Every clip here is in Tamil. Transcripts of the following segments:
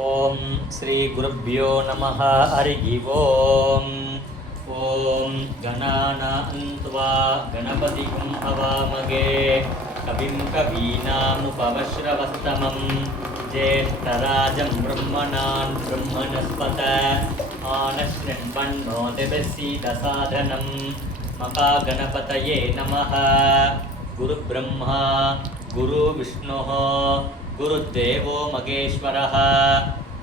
ओम श्री गुरुभ्यो नमः हरिः ओम ओम गणानान्त्वा गणपतिं हवामहे कविं कवीनामुपमश्रवस्तमं ज्येष्ठराजं ब्रह्मणान् ब्रह्मणस्पत आनश्रण्वन्नोतिभिस्सीदसाधनं महागणपतये नमः। गुरुब्रह्मा गुरुविष्णुः गुरुदेवो महेश्वरः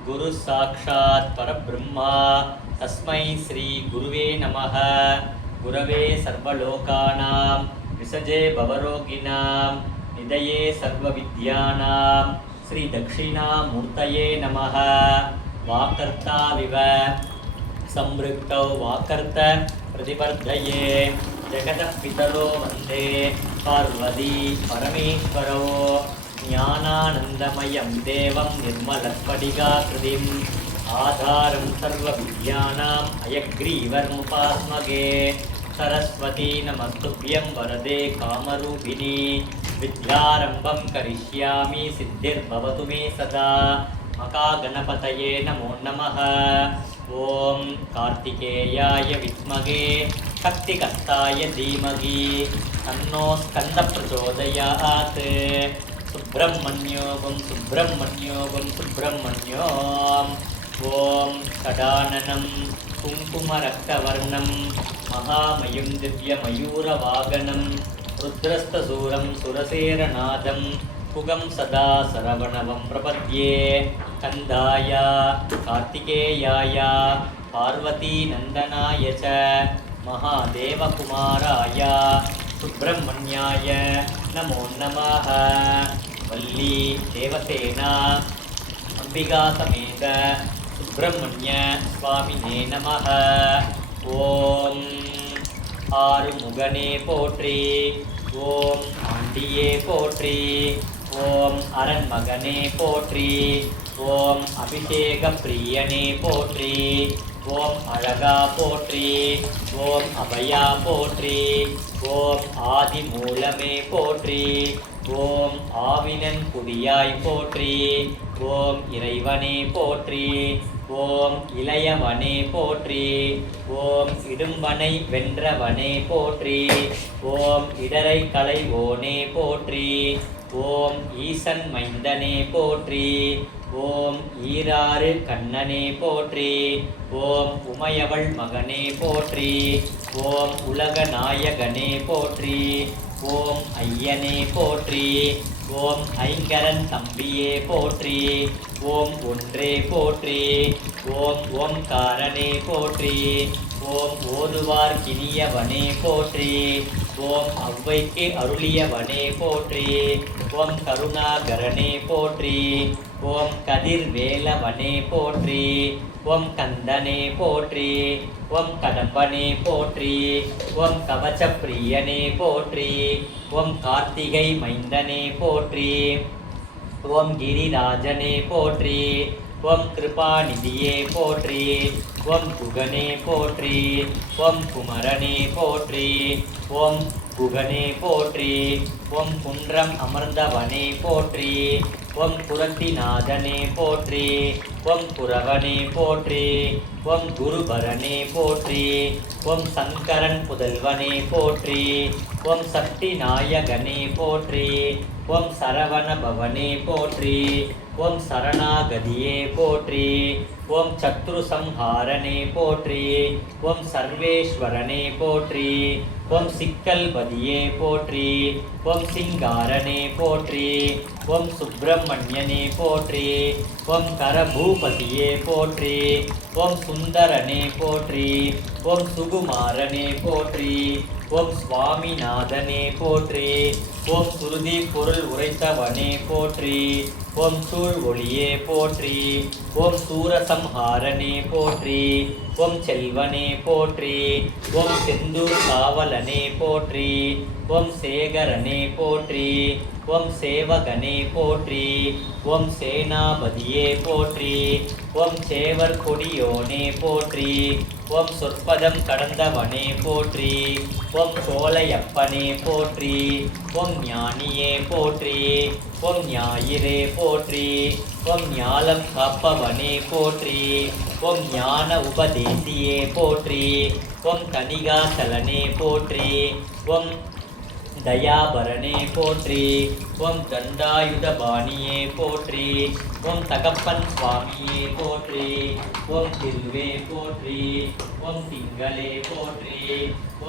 गुरु साक्षात् परब्रह्मा तस्मै श्री गुरुवे नमः। गुरवे सर्वलोकानां विसजे भवरोगिणां निधये सर्वविद्यानां श्री दक्षिणामूर्तये नमः। वाकर्ताविव संवृक्तौ वाकर्त प्रतिवर्धये जगतः पितरो वन्दे पार्वती परमेश्वरौ। ज्ञानानन्दमयं देवं निर्मलस्फटिकाकृतिम् आधारं सर्वविद्यानाम् अयग्रीवमुपास्मगे। सरस्वती नमस्तुभ्यं वरदे कामरूपिणी विद्यारम्भं करिष्यामि सिद्धिर्भवतु मे सदा। महागणपतये नमो नमः। ओम कार्तिकेयाय विद्महे शक्तिकस्ताय धीमहि तन्नो स्कन्दः प्रचोदयात्। सुब्रह्मण्यों सुब्रह्मण्यों ओम षडाननं कुङ्कुमरक्तवर्णं महामयुं दिव्यमयूरवागनं रुद्रस्तसूरं सुरसेरनादं पुगं सदा सरवणवं प्रपद्ये। कंदाय कार्तिकेयाय पार्वतीनन्दनाय च महादेवकुमाराय सुब्रह्मण्याय नमो नमः। वल्ली देवसेना अंबिका समेत सुब्रह्मण्य स्वामिने नमः। ओम आरुमुगने पोट्री ओम आंडिये पोट्री ओम அரண்மகனே போற்றி ஓம் அபிஷேக பிரியனே போற்றி ஓம் அழகா போற்றி ஓம் அபயா போற்றி ஓம் ஆதி மூலமே போற்றி ஓம் ஆவினன் குடியாய் போற்றி ஓம் இறைவனே போற்றி ஓம் இளையவனே போற்றி ஓம் இடும்பனை வென்றவனே போற்றி ஓம் இடரை களைவோனே போற்றி ஓம் ஈசன் மைந்தனே போற்றி ஓம் ஈராறு கண்ணனே போற்றி ஓம் உமையவள் மகனே போற்றி ஓம் உலக நாயகனே போற்றி ஓம் ஐயனே போற்றி ஓம் ஐங்கரன் தம்பியே போற்றி ஓம் ஒன்றே போற்றி ஓம் ஓம்காரனே போற்றி ஓம் ஓதுவார் கினியவனே போற்றி ஓம் அவ்வைக்கு அருளியவனே போற்றி ஓம் கருணாகரனே போற்றி ஓம் கதிர்வேலவனே போற்றி ஓம் கந்தனே போற்றி ஓம் கடம்பனே போற்றி ஓம் கவசப்பிரியனே போற்றி ஓம் கார்த்திகை மைந்தனே போற்றி ஓம் கிரிராஜனே போற்றி ஓம் கிருபாநிதியே போற்றி ஓம் குகனே போற்றி ஓம் குமரனே போற்றி ஓம் குகனே போற்றி ஓம் குன்றம் அமர்ந்தவனே போற்றி ஓம் புரத்திநாதனே போற்றி ஓம் குரவனே போற்றி ஓம் குருபரனே போற்றி ஓம் சங்கரன் புதல்வனே போற்றி ஓம் சக்தி நாயகனே போற்றி ஓம் சரவண பவனே போற்றி ஓம் சரணாகதியே போற்றி ஓம் சத்ரு சம்ஹாரனே போற்றி ஓம் சர்வேஸ்வரனே போற்றி ஓம் சிக்கல்பதியே போற்றி ஓம் சிங்காரனே போற்றி ஓம் சுப்பிரமணியனே போற்றி ஓம் கரபூபதியே போற்றி ஓம் சுந்தரனே போற்றி ஓம் சுகுமாரனே போற்றி ஓம் சுவாமிநாதனே போற்றி ஓம் சுருதி பொருள் உரைத்தவனே போற்றி ஓம் சூழ் ஒளியே போற்றி ஓம் சூரசம்ஹாரனே போற்றி ஓம் செல்வனே போற்றி ஓம் செந்தூர் காவலனே போற்றி ஓம் சேகரனே போற்றி ஓம் சேவகனே போற்றி ஓம் சேனாபதியே போற்றி ஓம் சேவர் கொடியோனே போற்றி ஓம் சொற்பதம் கடந்தவனே போற்றி ஓம் சோலையப்பனே போற்றி ஓம் ஞானியே போற்றி ஓம் ஞாயிறே போற்றி ஓம் ஞாலம் காப்பவனே போற்றி. ஓம் ஞான உபதேசியே போற்றி. ஓம் தணிகாசலனே போற்றி. ஓம் தயாபரணே போற்றி. ஓம் தண்டாயுதபாணியே போற்றி. ஓம் தகப்பன் சுவாமியே போற்றி. ஓம் திருவே போற்றி. ஓம் திங்களே போற்றி.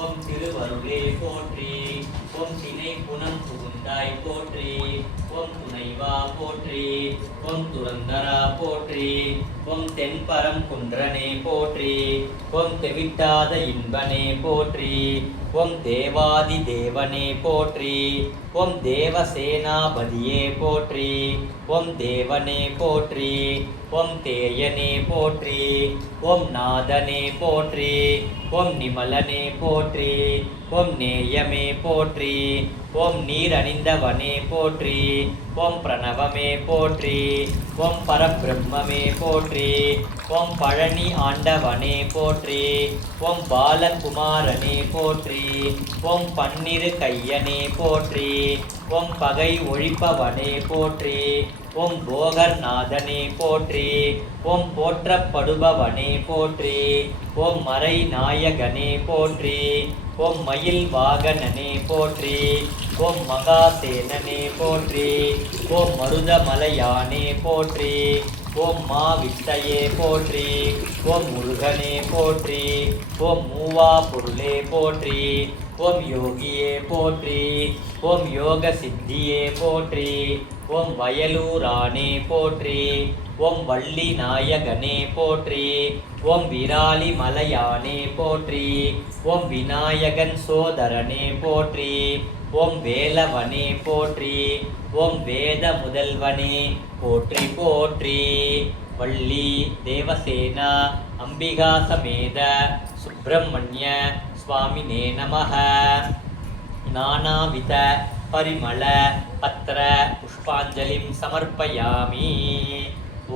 ஓம் திருவருளே போற்றி. ஓம் திணை புனம் புகுந்தாய் போற்றி. ஓம் துணைவா போற்றி. ஓம் துரந்தரா போற்றி. ஓம் தென்பரம் குன்றனே போற்றி. ஓம் தெவிட்டாத இன்பனே போற்றி. ஓம் தேவாதி தேவனே போற்றி. ஓம் தேவசேனாபதியே போற்றி. ஓம் தேவனே போற்றி. ஓம் தேயனே போற்றி. ஓம் நாதனே போற்றி. ஓம் நிமலனே போற்றி. ஓம் நேயமே போற்றி. ஓம் நீரணிந்தவனே போற்றி. ஓம் பிரணவமே போற்றி. ஓம் பரபிரம்மமே போற்றி. ஓம் பழனி ஆண்டவனே போற்றி. ஓம் பாலகுமாரனே போற்றி. ஓம் பன்னிரு கையனே போற்றி. ஓம் பகை ஒழிப்பவனே போற்றி. ஓம் போகர்நாதனே போற்றி. ஓம் போற்றப்படுபவனே போற்றி. ஓம் மறை நாயகனே போற்றி. ஓம் மயில் வாகனனே போற்றி. ஓம் மகாசேனனே போற்றி. ஓம் மருதமலையானே போற்றி. ஓம் மாவித்தையே போற்றி. ஓம் முருகனே போற்றி. ஓம் மூவா பொருளே போற்றி. ஓம் யோகியே போற்றி. ஓம் யோக சித்தியே போற்றி. ஓம் வயலூரானே போற்றி. ஓம் வள்ளி நாயகனே போற்றி. ஓம் விராலி மலையானே போற்றி. ஓம் விநாயகன் சோதரனே போற்றி. ஓம் வேலவனே போற்றி. ஓம் வேத முதல்வனே போற்றி போற்றி. வள்ளி தேவசேனா அம்பிகா சமேத சுப்பிரமணிய சுவாமினே நமः. நானாவித பரிமள பத்ர புஷ்பாஞ்சலிம் சமர்ப்பயாமி.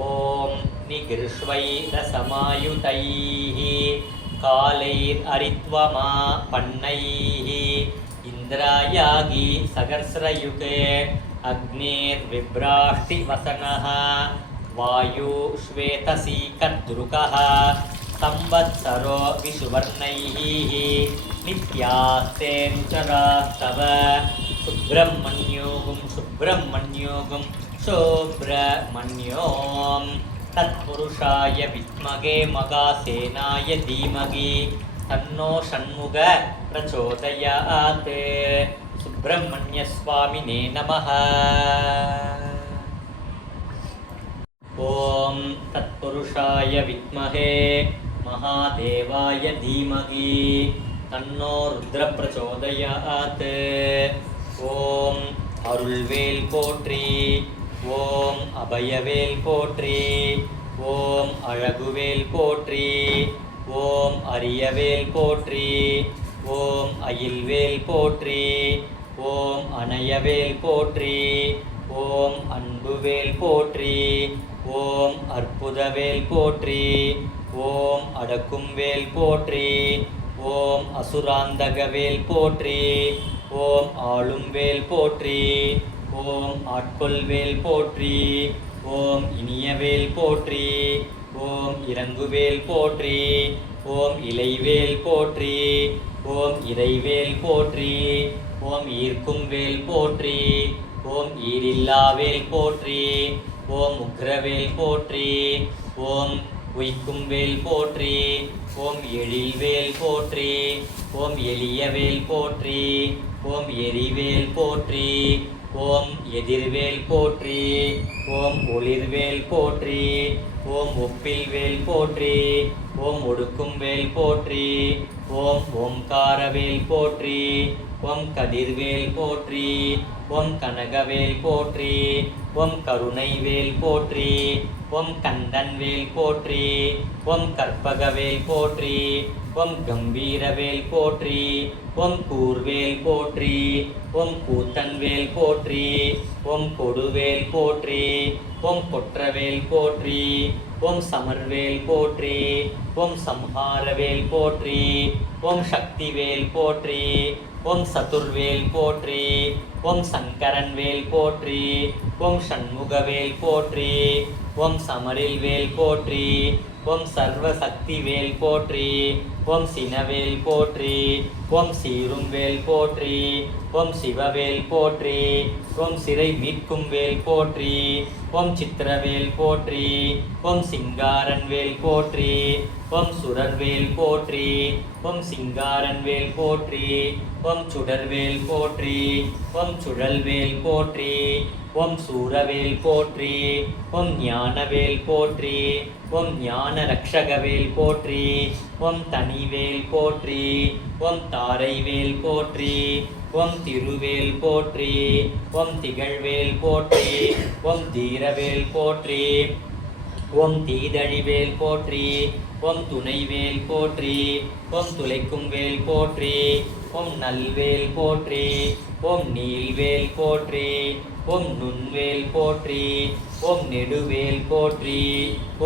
ஓம் நிகிருஷ்வை ரசமாயுதைः காலைர் அரித்வமா பன்னைः இந்திராயாகி சகஸ்ரயுகே அக்னேர் விப்ராஷ்டி வசனः வாயு ஸ்வேதசீகத்ருகः संवत्सरो विषुवर्णैः नित्यास्ते रुचरास्तव सुब्रह्मण्योगुं सुब्रह्मण्योगुं सुब्रह्मण्यों तत्पुरुषाय विद्महे मगासेनाय धीमहि तन्नो षण्मुख प्रचोदयात्. सुब्रह्मण्यस्वामिने नमः. ओम तत्पुरुषाय विद्महे महादेवाय धीमहि तन्नो रुद्र प्रचोदयात्. ओम अरुள்வேல் போற்றி. ஓம் அபயவேல் போற்றி. ஓம் அழகுவேல் போற்றி. ஓம் அரியவேல் போற்றி. ஓம் அயில்வேல் போற்றி. ஓம் அணையவேல் போற்றி. ஓம் அன்புவேல் போற்றி. ஓம் அற்புதவேல் போற்றி. ஓம் அடக்கும்வேல் போற்றி. ஓம் அசுராந்தகவேல் போற்றி. ஓம் ஆளும்வேல் போற்றி. ஓம் ஆட்கொள்வேல் போற்றி. ஓம் இனியவேல் போற்றி. ஓம் இறங்குவேல் போற்றி. ஓம் இலைவேல் போற்றி. ஓம் இறைவேல் போற்றி. ஓம் ஈர்க்கும்வேல் போற்றி. ஓம் ஈரில்லாவேல் போற்றி. ஓம் உக்ரவேல் போற்றி. ஓம் உய்க்கும்வேல் போற்றி. ஓம் எழில்வேல் போற்றி. ஓம் எளியவேல் போற்றி. ஓம் எரிவேல் போற்றி. ஓம் எதிர்வேல் போற்றி. ஓம் ஒளிர்வேல் போற்றி. ஓம் ஒப்பில்வேல் போற்றி. ஓம் ஒடுக்கும்வேல் போற்றி. ஓம் ஓம்காரவேல் போற்றி. ஓம் கதிர்வேல் போற்றி. ஓம் கனகவேல் போற்றி. ஓம் கருணைவேல் போற்றி. ஓம் கண்டன்வேல் போற்றி. ஓம் கற்பகவேல் போற்றி. ஓம் கம்பீரவேல் போற்றி. ஓம் கூர்வேல் போற்றி. ஓம் கூத்தன்வேல் போற்றி. ஓம் கொடுவேல் போற்றி. ஓம் கொற்றவேல் போற்றி. ஓம் சமர்வேல் போற்றி. ஓம் சம்ஹாரவேல் போற்றி. ஓம் சக்திவேல் போற்றி. ஓம் சதுர்வேல் போற்றி. ஓம் சங்கரன் வேல் போற்றி. ஓம் சண்முகவேல் போற்றி. ஓம் சமரில் வேல் போற்றி. ஓம் சர்வ சக்தி வேல் போற்றி. ஓம் சினவேல் போற்றி. ஓம் சீரும் வேல் போற்றி. ஓம் சிவவேல் போற்றி. ஓம் சிறை மீட்கும் வேல் போற்றி. ஓம் சித்திரவேல் போற்றி. ஓம் சிங்காரன் வேல் போற்றி. ஓம் சுரர்வேல் போற்றி. ஓம் சிங்காரன் வேல் போற்றி. ஓம் சுடர்வேல் போற்றி. ஓம் சுழல்வேல் போற்றி. ஓம் சூரவேல் போற்றி. ஓம் ஞானவேல் போற்றி. ஓம் ஞான ரக்ஷகவேல் போற்றி. ஓம் தனிவேல் போற்றி. ஓம் தாரைவேல் போற்றி. ஓம் திருவேல் போற்றி. ஓம் திகழ்வேல் போற்றி. ஓம் தீரவேல் போற்றி. ஓம் தீதழிவேல் போற்றி. ஓம் துணைவேல் போற்றி. ஓம் துளைக்கும் வேல் போற்றி. ஓம் நல்வேல் போற்றி. ஓம் நீல்வேல் போற்றி. ஓம் நுண்வேல் போற்றி. ஓம் நெடுவேல் போற்றி.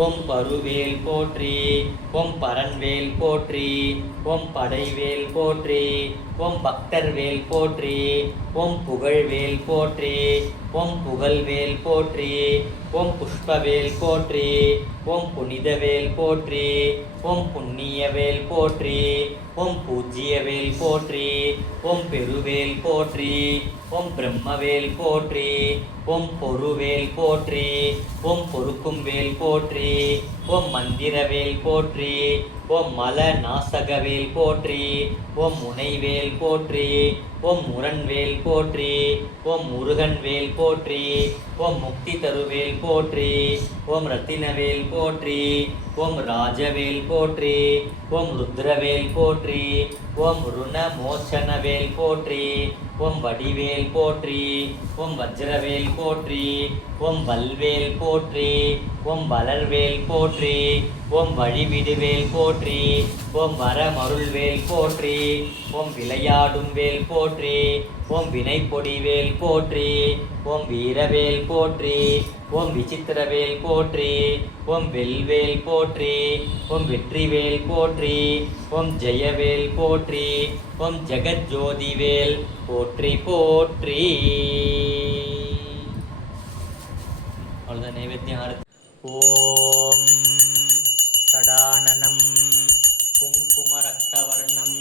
ஓம் பருவேல் போற்றி. ஓம் பரன்வேல் போற்றி. ஓம் படைவேல் போற்றி. ஓம் பக்தர்வேல் போற்றி. ஓம் புகழ்வேல் போற்றி. ஓம் புகழ்வேல் போற்றி. ஓம் புஷ்பவேல் போற்றி. ஓம் புனிதவேல் போற்றி. ஓம் புண்ணியவேல் போற்றி. ஓம் பூஜ்யவேல் போற்றி. ஓம் பெருவேல் போற்றி. ஓம் பிரம்மவேல் போற்றி. ஓம் பொருவேல் போற்றி. ஓம் பொறுக்கும் வேல் போற்றி. ஓம் மந்திரவேல் போற்றி. ஓம் மல நாசகவேல் போற்றி. ஓம் முனைவேல் போற்றி. ஓம் முரண்வேல் போற்றி. ஓம் முருகன்வேல் போற்றி. ஓம் முக்தி தருவேல் போற்றி. ஓம் ரத்தினவேல் போற்றி. ஓம் ராஜவேல் போற்றி. ஓம் ருத்ரவேல் போற்றி. ஓம் ருண மோச்சனவேல் போற்றி. ஓம் வடிவேல் போற்றி. ஓம் வஜ்ரவேல் போற்றி. ஓம் வல்வேல் போற்றி. ஓம் வளர்வேல் போற்றி. ஓம் வழிவிடுவேல் போற்றி. ஓம் வரமருள்வேல் போற்றி. ஓம் விளையாடும் வேல் போற்றி. ஓம் வினைப்பொடிவேல் போற்றி. ஓம் வீரவேல் போற்றி. ஓம் விசித்திரவேல் போற்றி. ஓம் வெல்வேல் போற்றி. ஓம் வெற்றிவேல் போற்றி. ஓம் ஜெயவேல் போற்றி. ஓம் ஜெகஜோதிவேல் போற்றி போற்றி. அவ்வளோதான் நைவேத்தியம். அடுத்து ஓம் சடானனம் குங்குமரக்தவர்ணம்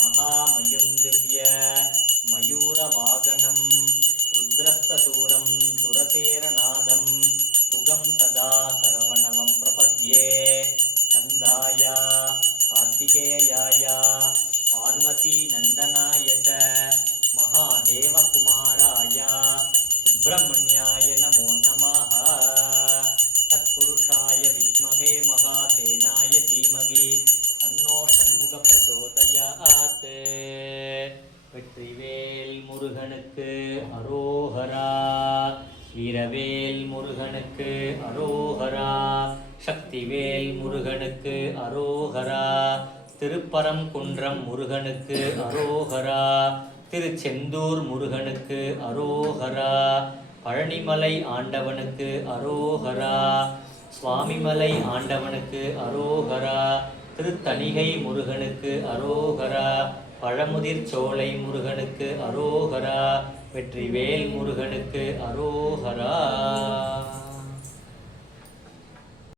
மகாமயம் திவ்ய மயூரவாகனம் ருத்ரஸ்தூரம் சுரசேரநாதம் குகம் சதா சரவணவம் பிரபத்யே கந்தாய கார்த்திகேயாய பார்வதி நந்தனாய ச மகாதேவகுமாராய சுப்பிரமணியாய நமோ நமः. தத்புருஷாய வித்மகே மகாசேனாய தீமகி தன்னோ ஷண்முக பிரச்சோதயாத். வெற்றிவேல் முருகனுக்கு அரோகரா. வீரவேல் முருகனுக்கு அரோகரா. சக்திவேல் முருகனுக்கு அரோகரா. திருப்பரங்குன்றம் முருகனுக்கு அரோகரா. திருச்செந்தூர் முருகனுக்கு அரோகரா. பழனிமலை ஆண்டவனுக்கு அரோகரா. சுவாமிமலை ஆண்டவனுக்கு அரோகரா. திருத்தணிகை முருகனுக்கு அரோகரா. பழமுதிர் சோலை முருகனுக்கு அரோகரா. வெற்றிவேல் முருகனுக்கு அரோகரா.